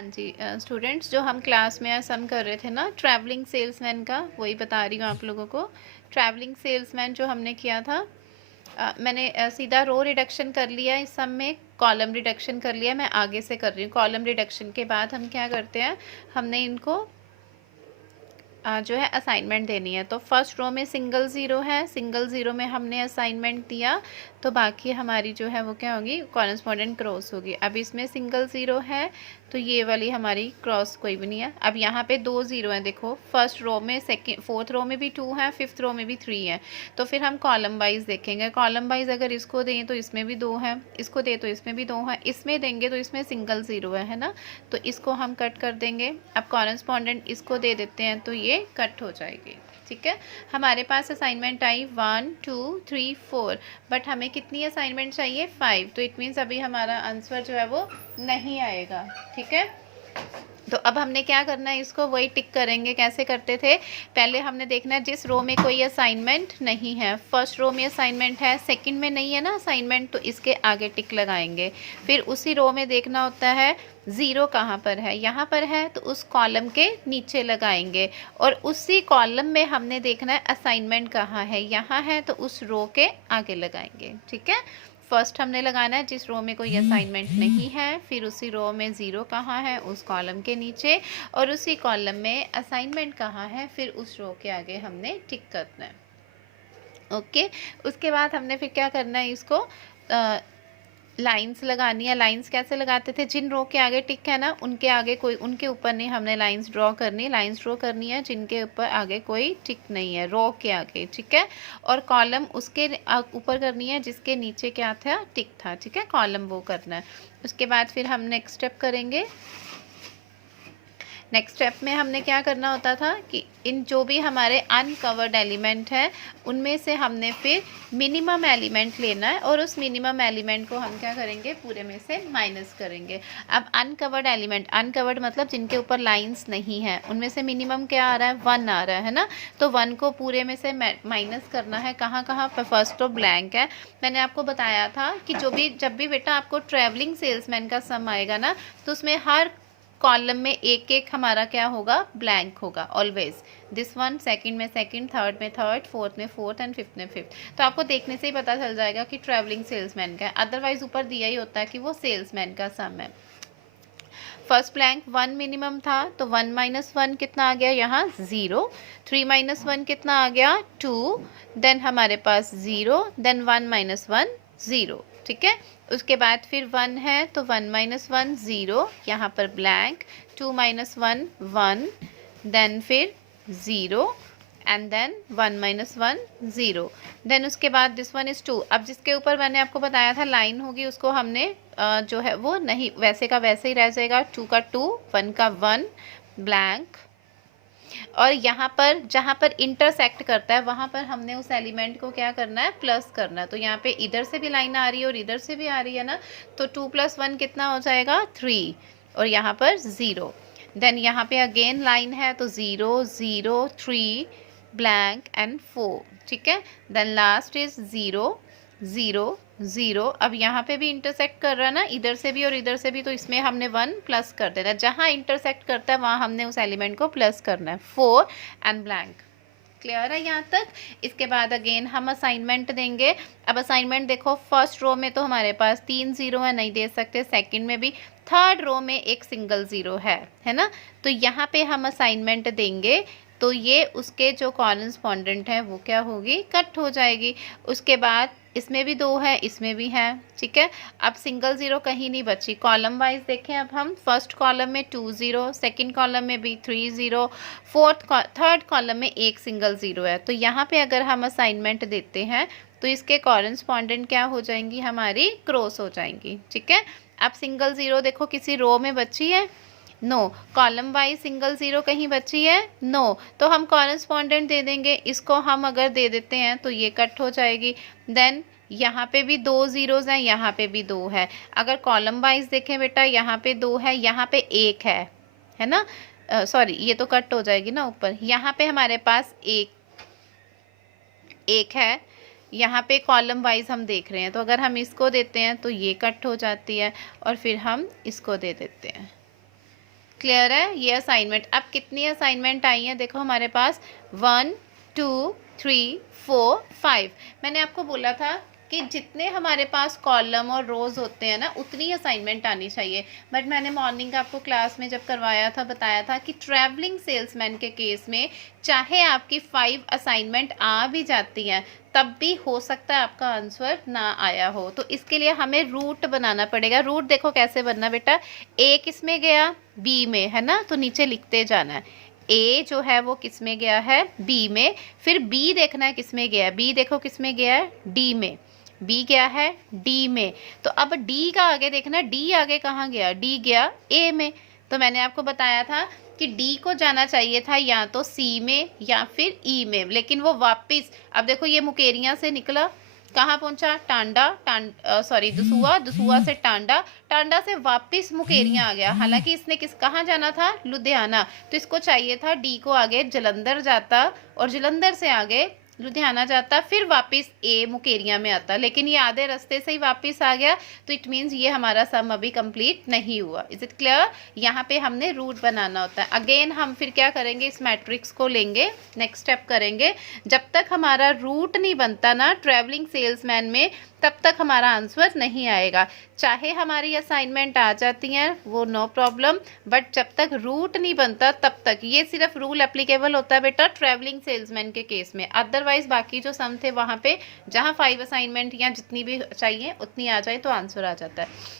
हाँ जी स्टूडेंट्स, जो हम क्लास में सम कर रहे थे ना ट्रैवलिंग सेल्समैन का, वही बता रही हूँ आप लोगों को। ट्रैवलिंग सेल्समैन जो हमने किया था, मैंने सीधा रो रिडक्शन कर लिया, इस सम में कॉलम रिडक्शन कर लिया। मैं आगे से कर रही हूँ। कॉलम रिडक्शन के बाद हम क्या करते हैं, हमने इनको जो है असाइनमेंट देनी है। तो फर्स्ट रो में सिंगल ज़ीरो है, सिंगल ज़ीरो में हमने असाइनमेंट दिया, तो बाकी हमारी जो है वो क्या होगी, कॉरेस्पॉन्डेंट क्रॉस होगी। अब इसमें सिंगल ज़ीरो है तो ये वाली हमारी क्रॉस कोई भी नहीं है। अब यहाँ पे दो ज़ीरो हैं, देखो फर्स्ट रो में, सेकेंड फोर्थ रो में भी टू है, फिफ्थ रो में भी थ्री है। तो फिर हम कॉलम वाइज देखेंगे। कॉलम वाइज अगर इसको दें तो इसमें भी दो है, इसको दें तो इसमें भी दो है, इसमें देंगे तो इसमें सिंगल ज़ीरो है ना, तो इसको हम कट कर देंगे। अब कॉरेस्पॉन्डेंट इसको दे देते हैं तो ये कट हो जाएगी। ठीक है, हमारे पास असाइनमेंट आई 1 2 3 4, बट हमें कितनी असाइनमेंट चाहिए 5, तो इट मीन्स अभी हमारा आंसर जो है वो नहीं आएगा। ठीक है, तो अब हमने क्या करना है, इसको वही टिक करेंगे। कैसे करते थे, पहले हमने देखना है जिस रो में कोई असाइनमेंट नहीं है, फर्स्ट रो में असाइनमेंट है, सेकंड में नहीं है ना असाइनमेंट, तो इसके आगे टिक लगाएंगे। फिर उसी रो में देखना होता है ज़ीरो कहाँ पर है, यहाँ पर है तो उस कॉलम के नीचे लगाएंगे। और उसी कॉलम में हमने देखना है असाइनमेंट कहाँ है, यहाँ है तो उस रो के आगे लगाएंगे। ठीक है, फर्स्ट हमने लगाना है जिस रो में कोई असाइनमेंट नहीं है, फिर उसी रो में ज़ीरो कहाँ है उस कॉलम के नीचे, और उसी कॉलम में असाइनमेंट कहाँ है, फिर उस रो के आगे हमने टिक करना है। ओके, उसके बाद हमने फिर क्या करना है, इसको लाइंस लगानी है। लाइंस कैसे लगाते थे, जिन रो के आगे टिक है ना उनके आगे कोई, उनके ऊपर नहीं हमने लाइंस ड्रॉ करनी, लाइंस ड्रॉ करनी है जिनके ऊपर आगे कोई टिक नहीं है, रो के आगे। ठीक है, और कॉलम उसके ऊपर करनी है जिसके नीचे क्या था, टिक था। ठीक है, कॉलम वो करना है। उसके बाद फिर हम नेक्स्ट स्टेप करेंगे। नेक्स्ट स्टेप में हमने क्या करना होता था कि इन जो भी हमारे अनकवर्ड एलिमेंट है उनमें से हमने फिर मिनिमम एलिमेंट लेना है, और उस मिनिमम एलिमेंट को हम क्या करेंगे, पूरे में से माइनस करेंगे। अब अनकवर्ड एलिमेंट, अनकवर्ड मतलब जिनके ऊपर लाइंस नहीं है, उनमें से मिनिमम क्या आ रहा है, वन आ रहा है ना, तो वन को पूरे में से माइनस करना है। कहाँ कहाँ पर, फर्स्ट तो ब्लैंक है। मैंने आपको बताया था कि जब भी बेटा आपको ट्रैवलिंग सेल्समैन का सम आएगा ना, तो उसमें हर कॉलम में एक एक हमारा क्या होगा, ब्लैंक होगा ऑलवेज। दिस वन, सेकंड में सेकंड, थर्ड में थर्ड, फोर्थ में फोर्थ एंड फिफ्थ में फिफ्थ। तो आपको देखने से ही पता चल जाएगा कि ट्रैवलिंग सेल्समैन का है, अदरवाइज ऊपर दिया ही होता है कि वो सेल्समैन का सम है। फर्स्ट ब्लैंक वन मिनिमम था, तो वन माइनस वन कितना आ गया यहाँ, ज़ीरो। थ्री माइनस वन कितना आ गया, टू। देन हमारे पास zero, then one minus one, zero. ठीक है, उसके बाद फिर वन है तो वन माइनस वन, ज़ीरो, यहाँ पर blank. Two minus one, one, then फिर zero, and then one minus one, zero. Then उसके बाद दिस वन इज़ टू। अब जिसके ऊपर मैंने आपको बताया था लाइन होगी, उसको हमने जो है वो नहीं, वैसे का वैसे ही रह जाएगा। टू का टू, वन का वन, ब्लैंक। और यहाँ पर जहाँ पर इंटरसेक्ट करता है वहाँ पर हमने उस एलिमेंट को क्या करना है, प्लस करना है। तो यहाँ पे इधर से भी लाइन आ रही है और इधर से भी आ रही है ना, तो टू प्लस वन कितना हो जाएगा, थ्री, और यहाँ पर ज़ीरो। देन यहाँ पे अगेन लाइन है तो zero zero, three, blank and four. ठीक है, then last is zero zero zero. अब यहाँ पे भी इंटरसेक्ट कर रहा है ना, इधर से भी और इधर से भी, तो इसमें हमने वन प्लस कर देना है। जहाँ इंटरसेक्ट करता है वहाँ हमने उस एलिमेंट को प्लस करना है, फोर एंड ब्लैंक। क्लियर है यहाँ तक। इसके बाद अगेन हम असाइनमेंट देंगे। अब असाइनमेंट देखो, फर्स्ट रो में तो हमारे पास तीन ज़ीरो है, नहीं दे सकते, सेकंड में भी, थर्ड रो में एक सिंगल ज़ीरो है ना, तो यहाँ पे हम असाइनमेंट देंगे तो ये उसके जो कॉरेस्पॉन्डेंट है वो क्या होगी, कट हो जाएगी। उसके बाद इसमें भी दो है, इसमें भी है। ठीक है, अब सिंगल ज़ीरो कहीं नहीं बची। कॉलम वाइज देखें, अब हम फर्स्ट कॉलम में टू ज़ीरो, सेकंड कॉलम में भी थ्री ज़ीरो, थर्ड कॉलम में एक सिंगल ज़ीरो है। तो यहाँ पे अगर हम असाइनमेंट देते हैं तो इसके कॉरेस्पॉन्डेंट क्या हो जाएंगी, हमारी क्रॉस हो जाएंगी। ठीक है, अब सिंगल ज़ीरो देखो किसी रो में बची है, no. Column wise single zero कहीं बची है, नो, तो हम कॉरेस्पॉन्डेंट दे देंगे। इसको हम अगर दे देते हैं तो ये कट हो जाएगी। देन यहाँ पे भी दो ज़ीरोज़ हैं, यहाँ पे भी दो है। अगर कॉलम वाइज देखें बेटा, यहाँ पे दो है, यहाँ पे एक है ना, सॉरी ये तो कट हो जाएगी ना ऊपर। यहाँ पे हमारे पास एक है, यहाँ पे कॉलम वाइज हम देख रहे हैं, तो अगर हम इसको देते हैं तो ये कट हो जाती है, और फिर हम इसको दे देते हैं। क्लियर है ये असाइनमेंट। अब कितनी असाइनमेंट आई है देखो हमारे पास 1 2 3 4 5। मैंने आपको बोला था कि जितने हमारे पास कॉलम और रोज होते हैं ना उतनी असाइनमेंट आनी चाहिए। बट मैंने मॉर्निंग आपको क्लास में जब करवाया था बताया था कि ट्रैवलिंग सेल्समैन के केस में चाहे आपकी 5 असाइनमेंट आ भी जाती हैं तब भी हो सकता है आपका आंसर ना आया हो। तो इसके लिए हमें रूट बनाना पड़ेगा। रूट देखो कैसे बनना बेटा, ए किस में गया, बी में, है ना, तो नीचे लिखते जाना है। ए जो है वो किस में गया है, बी में। फिर बी देखना है किस में गया है, बी देखो किस में गया है, डी में। बी गया है डी में, तो अब डी का आगे देखना, डी आगे कहाँ गया, डी गया ए में। तो मैंने आपको बताया था कि डी को जाना चाहिए था या तो सी में या फिर ई में, लेकिन वो वापस, अब देखो ये मुकेरियां से निकला, कहाँ पहुंचा, सॉरी दसूआ, दसूआ से टांडा, टांडा से वापस मुकेरियां आ गया। हालांकि इसने कहाँ जाना था, लुधियाना, तो इसको चाहिए था डी को आगे जलंधर जाता और जलंधर से आगे लुधियाना जाता, फिर वापस ए मुकेरिया में आता, लेकिन ये आधे रास्ते से ही वापस आ गया। तो इट मीन्स ये हमारा सम अभी कंप्लीट नहीं हुआ। Is it clear? यहाँ पे हमने रूट बनाना होता है। अगेन हम फिर क्या करेंगे, इस मैट्रिक्स को लेंगे, नेक्स्ट स्टेप करेंगे। जब तक हमारा रूट नहीं बनता ना ट्रैवलिंग सेल्समैन में, तब तक हमारा आंसर नहीं आएगा। चाहे हमारी असाइनमेंट आ जाती हैं वो नो प्रॉब्लम, बट जब तक रूट नहीं बनता तब तक, ये सिर्फ रूल एप्लीकेबल होता है बेटा ट्रैवलिंग सेल्समैन के केस में। अदरवाइज बाकी जो सम थे वहाँ पे जहाँ 5 असाइनमेंट या जितनी भी चाहिए उतनी आ जाए तो आंसर आ जाता है।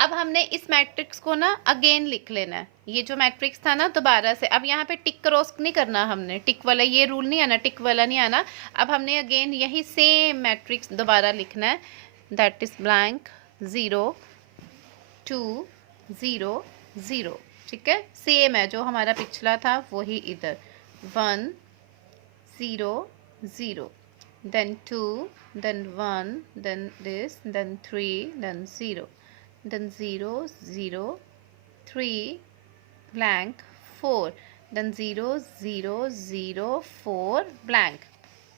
अब हमने इस मैट्रिक्स को ना अगेन लिख लेना है। ये जो मैट्रिक्स था ना दोबारा से, अब यहाँ पे टिक क्रॉस नहीं करना हमने, टिक वाला ये रूल नहीं आना, टिक वाला नहीं आना। अब हमने अगेन यही सेम मैट्रिक्स दोबारा लिखना है, दैट इज ब्लैंक 0 2 0 0। ठीक है, सेम है जो हमारा पिछला था वही इधर, 1 0 0, then 2, then 1, then this, then 3, then 0, then 0 0 3 blank 4, then 0 0 0 4 blank।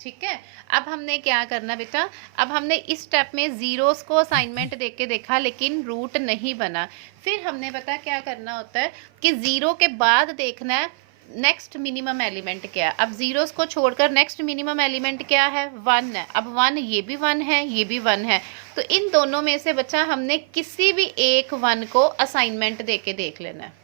ठीक है, अब हमने क्या करना बेटा, अब हमने इस स्टेप में जीरोस को असाइनमेंट दे के देखा लेकिन रूट नहीं बना। फिर हमने पता क्या करना होता है कि जीरो के बाद देखना है नेक्स्ट मिनिमम एलिमेंट क्या है। अब जीरोस को छोड़कर नेक्स्ट मिनिमम एलिमेंट क्या है, 1 है। अब 1, ये भी 1 है, ये भी 1 है, तो इन दोनों में से बच्चा हमने किसी भी एक 1 को असाइनमेंट दे के देख लेना है।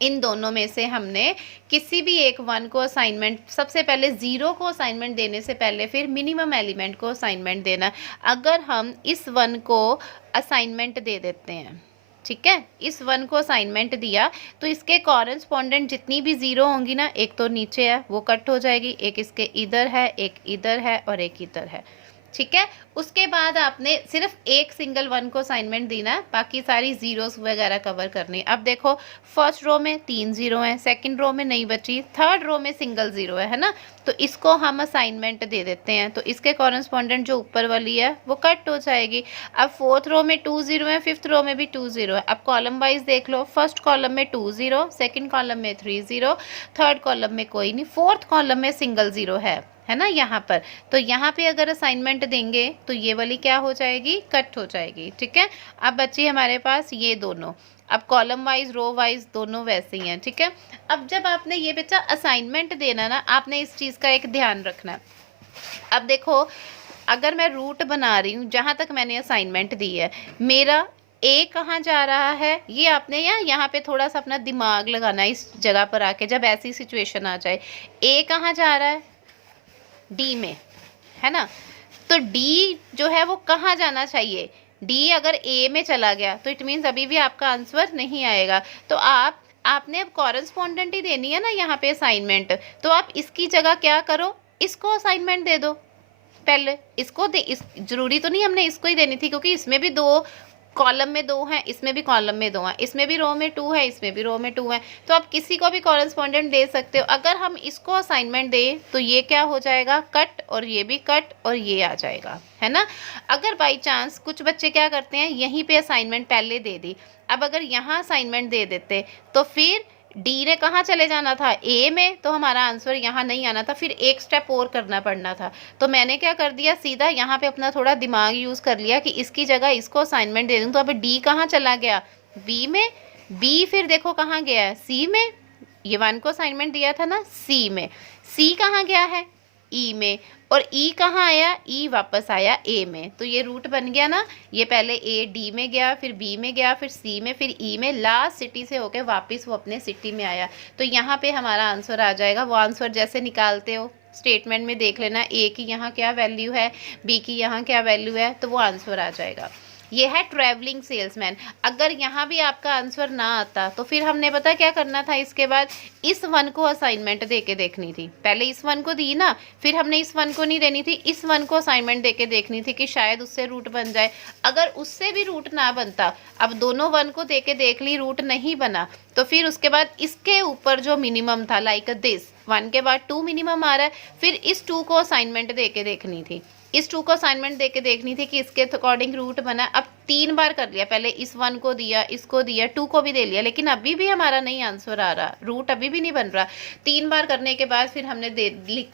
इन दोनों में से हमने किसी भी एक 1 को असाइनमेंट, सबसे पहले 0 को असाइनमेंट देने से पहले फिर मिनिमम एलिमेंट को असाइनमेंट देना। अगर हम इस 1 को असाइनमेंट दे देते हैं, ठीक है, इस 1 को असाइनमेंट दिया तो इसके कॉरेस्पॉन्डेंट जितनी भी 0 होंगी ना, एक तो नीचे है वो कट हो जाएगी, एक इसके इधर है, एक इधर है और एक इधर है। ठीक है, उसके बाद आपने सिर्फ एक सिंगल 1 को असाइनमेंट देना है, बाकी सारी जीरोस वगैरह कवर करनी है। अब देखो फर्स्ट रो में 3 0 हैं, सेकंड रो में नहीं बची, थर्ड रो में सिंगल 0 है ना, तो इसको हम असाइनमेंट दे देते हैं, तो इसके कॉरेस्पॉन्डेंट जो ऊपर वाली है वो कट हो जाएगी। अब फोर्थ रो में 2 0 है, फिफ्थ रो में भी 2 0 है। अब कॉलम वाइज देख लो, फर्स्ट कॉलम में 2 0, सेकेंड कॉलम में 3 0, थर्ड कॉलम में कोई नहीं, फोर्थ कॉलम में सिंगल 0 है ना यहाँ पर। तो यहाँ पे अगर असाइनमेंट देंगे तो ये वाली क्या हो जाएगी, कट हो जाएगी। ठीक है, अब बची हमारे पास ये दोनों, अब कॉलम वाइज रो वाइज दोनों वैसे ही हैं। ठीक है, अब जब आपने ये बच्चा असाइनमेंट देना ना, आपने इस चीज़ का एक ध्यान रखना है। अब देखो अगर मैं रूट बना रही हूँ, जहाँ तक मैंने असाइनमेंट दी है, मेरा ए कहाँ जा रहा है, ये आपने यहाँ पे थोड़ा सा अपना दिमाग लगाना है इस जगह पर आके, जब ऐसी सिचुएशन आ जाए। ए कहाँ जा रहा है, डी में, है ना, तो डी जो है वो कहाँ जाना चाहिए, डी अगर ए में चला गया तो इट मीन्स अभी भी आपका आंसर नहीं आएगा। तो आपने अब कॉरेस्पॉन्डेंट ही देनी है ना यहाँ पे असाइनमेंट, तो आप इसकी जगह क्या करो, इसको असाइनमेंट दे दो पहले, इसको दे, इस जरूरी तो नहीं हमने इसको ही देनी थी, क्योंकि इसमें भी 2 कॉलम में 2 हैं, इसमें भी कॉलम में 2 हैं, इसमें भी रो में 2 है, इसमें भी रो में 2 है, तो आप किसी को भी कॉरेस्पॉन्डेंट दे सकते हो। अगर हम इसको असाइनमेंट दें तो ये क्या हो जाएगा, कट, और ये भी कट, और ये आ जाएगा, है ना। अगर बाई चांस कुछ बच्चे क्या करते हैं, यहीं पे असाइनमेंट पहले दे दी, अब अगर यहाँ असाइनमेंट दे देते तो फिर डी ने कहाँ चले जाना था, ए में, तो हमारा आंसर यहाँ नहीं आना था, फिर एक स्टेप और करना पड़ना था। तो मैंने क्या कर दिया, सीधा यहाँ पे अपना थोड़ा दिमाग यूज कर लिया कि इसकी जगह इसको असाइनमेंट दे दूँ। तो अब डी कहाँ चला गया, बी में, बी फिर देखो कहाँ गया है, सी में। ये 1 को असाइनमेंट दिया था ना सी में, सी कहाँ गया है, ई में, और ई कहाँ आया, ई वापस आया ए में। तो ये रूट बन गया ना, ये पहले ए डी में गया, फिर बी में गया, फिर सी में, फिर ई में, लास्ट सिटी से होके वापस वो अपने सिटी में आया। तो यहाँ पे हमारा आंसर आ जाएगा। वो आंसर जैसे निकालते हो स्टेटमेंट में देख लेना, ए की यहाँ क्या वैल्यू है, बी की यहाँ क्या वैल्यू है, तो वो आंसर आ जाएगा। ये है ट्रैवलिंग सेल्समैन। अगर यहाँ भी आपका आंसर ना आता तो फिर हमने पता क्या करना था, इसके बाद इस 1 को असाइनमेंट दे के देखनी थी। पहले इस 1 को दी ना, फिर हमने इस 1 को नहीं देनी थी, इस 1 को असाइनमेंट दे के देखनी थी कि शायद उससे रूट बन जाए। अगर उससे भी रूट ना बनता, अब दोनों 1 को दे के देख ली, रूट नहीं बना, तो फिर उसके बाद इसके ऊपर जो मिनिमम था, लाइक दिस 1 के बाद 2 मिनिमम आ रहा है, फिर इस 2 को असाइनमेंट दे के देखनी थी, इस 2 को असाइनमेंट देके देखनी थी कि इसके अकॉर्डिंग रूट बना। अब 3 बार कर लिया, पहले इस 1 को दिया, इसको दिया, 2 को भी दे लिया, लेकिन अभी भी हमारा नहीं आंसर आ रहा, रूट अभी भी नहीं बन रहा। 3 बार करने के बाद फिर हमने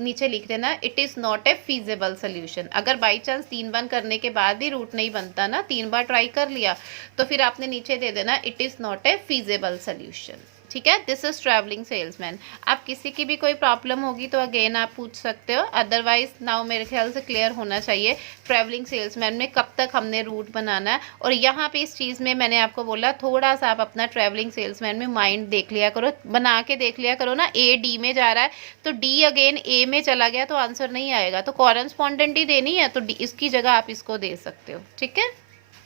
नीचे लिख देना it is not a feasible solution. अगर बाई चांस 3 बार करने के बाद भी रूट नहीं बनता ना, 3 बार ट्राई कर लिया, तो फिर आपने नीचे दे देना it is not a feasible solution. ठीक है, दिस इज ट्रैवलिंग सेल्समैन। आप किसी की भी कोई प्रॉब्लम होगी तो अगेन आप पूछ सकते हो, अदरवाइज नाउ मेरे ख्याल से क्लियर होना चाहिए ट्रैवलिंग सेल्समैन में कब तक हमने रूट बनाना है। और यहाँ पे इस चीज़ में मैंने आपको बोला थोड़ा सा आप अपना ट्रैवलिंग सेल्समैन में माइंड देख लिया करो, बना के देख लिया करो ना। ए डी में जा रहा है तो डी अगेन ए में चला गया तो आंसर नहीं आएगा, तो कॉरेस्पॉन्डेंट ही देनी है, तो डी इसकी जगह आप इसको दे सकते हो। ठीक है।